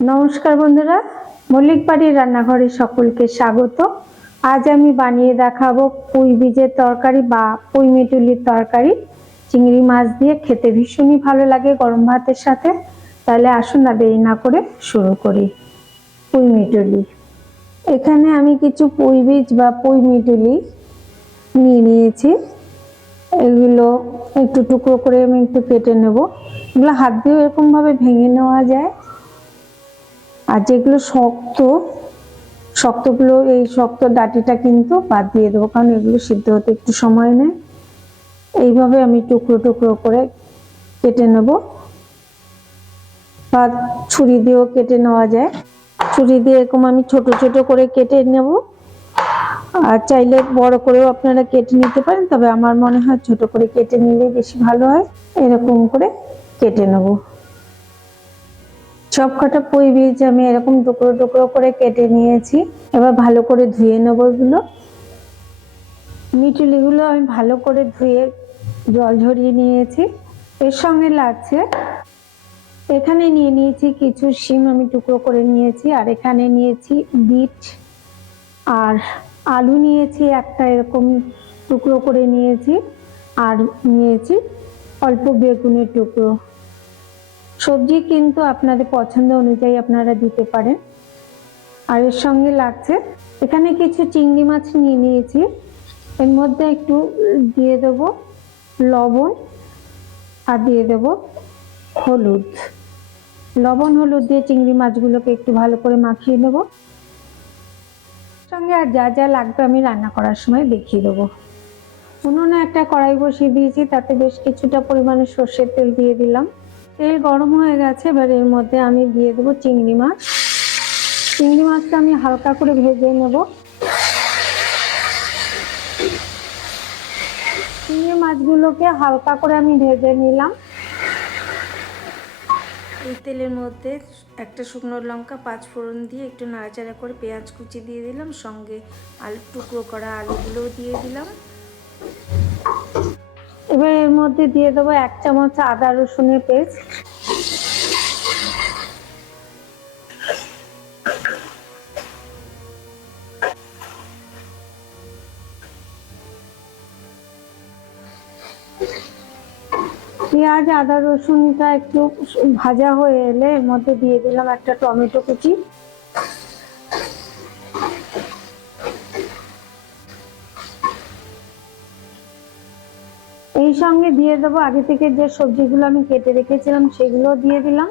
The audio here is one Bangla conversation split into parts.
নমস্কার বন্ধুরা, মল্লিক বাড়ির রান্নাঘরে সকলকে স্বাগত। আজ আমি বানিয়ে দেখাবো পুঁই বীজের তরকারি বা পুঁই মিটুলির তরকারি। চিংড়ি মাছ দিয়ে খেতে ভীষণই ভালো লাগে গরম ভাতের সাথে। তাহলে আসুন না দেরি না করে শুরু করি। পুঁই মিটুলি, এখানে আমি কিছু পুঁই বীজ বা পুঁই মিটুলি নিয়ে নিয়েছি। এগুলো একটু টুকরো করে আমি একটু কেটে নেব। এগুলো হাত দিয়ে এরকম ভাবে ভেঙে নেওয়া যায়। আর যেগুলো শক্তগুলো এই শক্ত ডাঁটিটা কিন্তু বাদ দিয়ে দেবো, কারণ এগুলো সিদ্ধ হতে একটু সময় নেয়। এইভাবে আমি টুকরো টুকরো করে কেটে নেব, বা ছুরি দিয়েও কেটে নেওয়া যায়। ছুরি দিয়ে এরকম আমি ছোট ছোট করে কেটে নেব, আর চাইলে বড় করেও আপনারা কেটে নিতে পারেন, তবে আমার মনে হয় ছোট করে কেটে নিলে বেশি ভালো হয়। এরকম করে কেটে নেব। সব কটা পুঁই বীজ আমি এরকম টুকরো টুকরো করে কেটে নিয়েছি। এবার ভালো করে ধুয়ে নেব এগুলো। মিটুলিগুলো আমি ভালো করে ধুয়ে জল ঝরিয়ে নিয়েছি। এর সঙ্গে লাগছে, এখানে নিয়ে নিয়েছি কিছু শিম আমি টুকরো করে নিয়েছি, আর এখানে নিয়েছি বিট, আর আলু নিয়েছি একটা এরকম টুকরো করে নিয়েছি, আর নিয়েছি অল্প বেগুনের টুকরো। সবজি কিন্তু আপনাদের পছন্দ অনুযায়ী আপনারা দিতে পারেন। আর এর সঙ্গে লাগছে, এখানে কিছু চিংড়ি মাছ নিয়ে নিয়েছি। এর মধ্যে একটু দিয়ে দেব লবণ, আর দিয়ে দেব হলুদ। লবণ হলুদ দিয়ে চিংড়ি মাছগুলোকে একটু ভালো করে মাখিয়ে নেব। সঙ্গে আর যা যা লাগবে আমি রান্না করার সময় দেখিয়ে দেবো। উনুনে একটা কড়াই বসিয়ে দিয়েছি, তাতে বেশ কিছুটা পরিমাণে সর্ষের তেল দিয়ে দিলাম। তেল গরম হয়ে গেছে, এবার এর মধ্যে আমি দিয়ে দেবো চিংড়ি মাছ। চিংড়ি মাছটা আমি হালকা করে ভেজে নেব। চিংড়ি মাছগুলোকে হালকা করে আমি ভেজে নিলাম। এই তেলের মধ্যে একটা শুকনো লঙ্কা, 5 ফোড়ন দিয়ে একটু নাড়াচাড়া করে পেঁয়াজ কুচি দিয়ে দিলাম, সঙ্গে আলু টুকরো করা আলুগুলোও দিয়ে দিলাম। এবার এর মধ্যে দিয়ে দেবো 1 চামচ আদা রসুনের পেস্ট। পেঁয়াজ আদা রসুনটা একটু ভাজা হয়ে এলে এর মধ্যে দিয়ে দিলাম একটা টমেটো কুচি। এই সঙ্গে দিয়ে দেবো আগে থেকে যে সবজিগুলো আমি কেটে রেখেছিলাম সেগুলো দিয়ে দিলাম।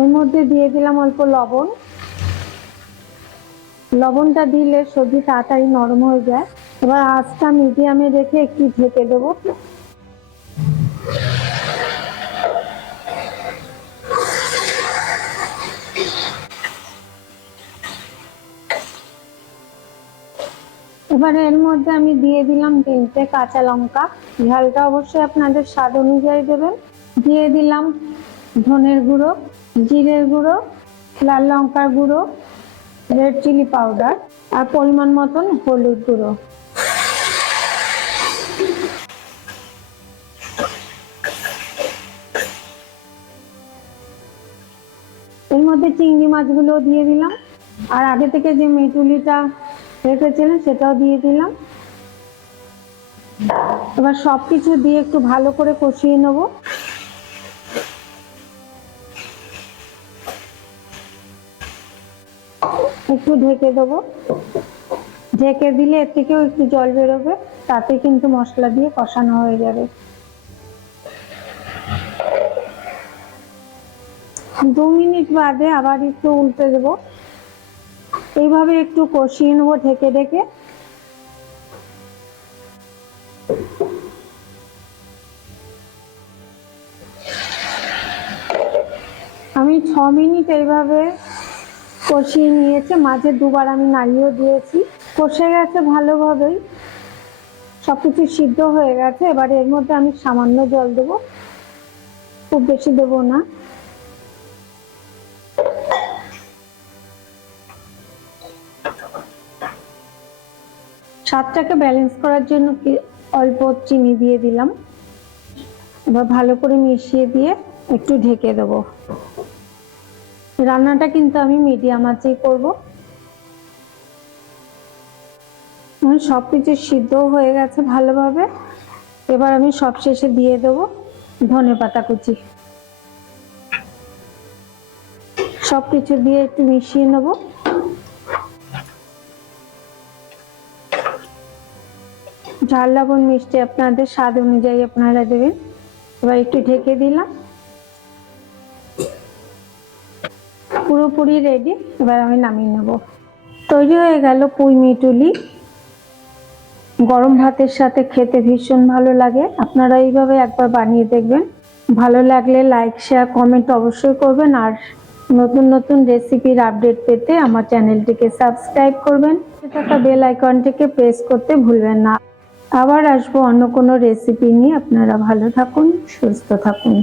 এর মধ্যে দিয়ে দিলাম অল্প লবণ। লবণটা দিলে সবজি তাড়াতাড়ি নরম হয়ে যায়। এবার আঁচটা মিডিয়ামে রেখে একটু ঢেকে দেবো। এবারে এর মধ্যে আমি দিয়ে দিলাম 3টে কাঁচা লঙ্কা। ঝালটা অবশ্যই আপনাদের স্বাদ অনুযায়ী দেবেন। দিয়ে দিলাম ধনের গুঁড়ো, জিরের গুঁড়ো, লাল লঙ্কার গুঁড়ো, রেড চিলি পাউডার, আর পরিমাণ মতন হলুদ গুঁড়ো। এর মধ্যে চিংড়ি মাছগুলো দিয়ে দিলাম, আর আগে থেকে যে মিটুলিটা রেখেছিলাম সেটাও দিয়ে দিলাম। এবার সবকিছু দিয়ে একটু ভালো করে কষিয়ে নেব। একটু ঢেকে দেবো। ঢেকে দিলে এর থেকেও একটু জল বেরোবে, তাতে কিন্তু মশলা দিয়ে কষানো হয়ে যাবে। 2 মিনিট বাদে আবার একটু উল্টে দেবো। এইভাবে একটু কষিয়ে নেবো ঢেকে ঢেকে। আমি 6 মিনিট এইভাবে কষিয়ে নিয়েছি, মাঝে দুবার আমি নাড়িয়েও দিয়েছি। কষে গেছে ভালোভাবেই, সবকিছু সিদ্ধ হয়ে গেছে। এবার এর মধ্যে আমি সামান্য জল দেবো, খুব বেশি দেবো না। স্বাদটাকে ব্যালেন্স করার জন্য অল্প চিনি দিয়ে দিলাম। এবার ভালো করে মিশিয়ে দিয়ে একটু ঢেকে দেবো। রান্নাটা কিন্তু আমি মিডিয়াম আঁচেই করবো। সবকিছু সিদ্ধ হয়ে গেছে ভালোভাবে। এবার আমি সবশেষে দিয়ে দেবো ধনেপাতা কুচি। সবকিছু দিয়ে একটু মিশিয়ে নেব। ঝাল লবণ মিষ্টি আপনাদের স্বাদ অনুযায়ী আপনারা দেবেন। এবার একটু ঢেকে দিলাম। পুরোপুরি রেডি। এবার আমি নামিয়ে নেব। তৈরি হয়ে গেল পুঁই মিটুলি। গরম ভাতের সাথে খেতে ভীষণ ভালো লাগে। আপনারা এইভাবে একবার বানিয়ে দেখবেন। ভালো লাগলে লাইক শেয়ার কমেন্ট অবশ্যই করবেন। আর নতুন নতুন রেসিপির আপডেট পেতে আমার চ্যানেলটিকে সাবস্ক্রাইব করবেন। থাকা বেল আইকনটিকে প্রেস করতে ভুলবেন না। আবার আসবো অন্য কোনো রেসিপি নিয়ে। আপনারা ভালো থাকুন, সুস্থ থাকুন।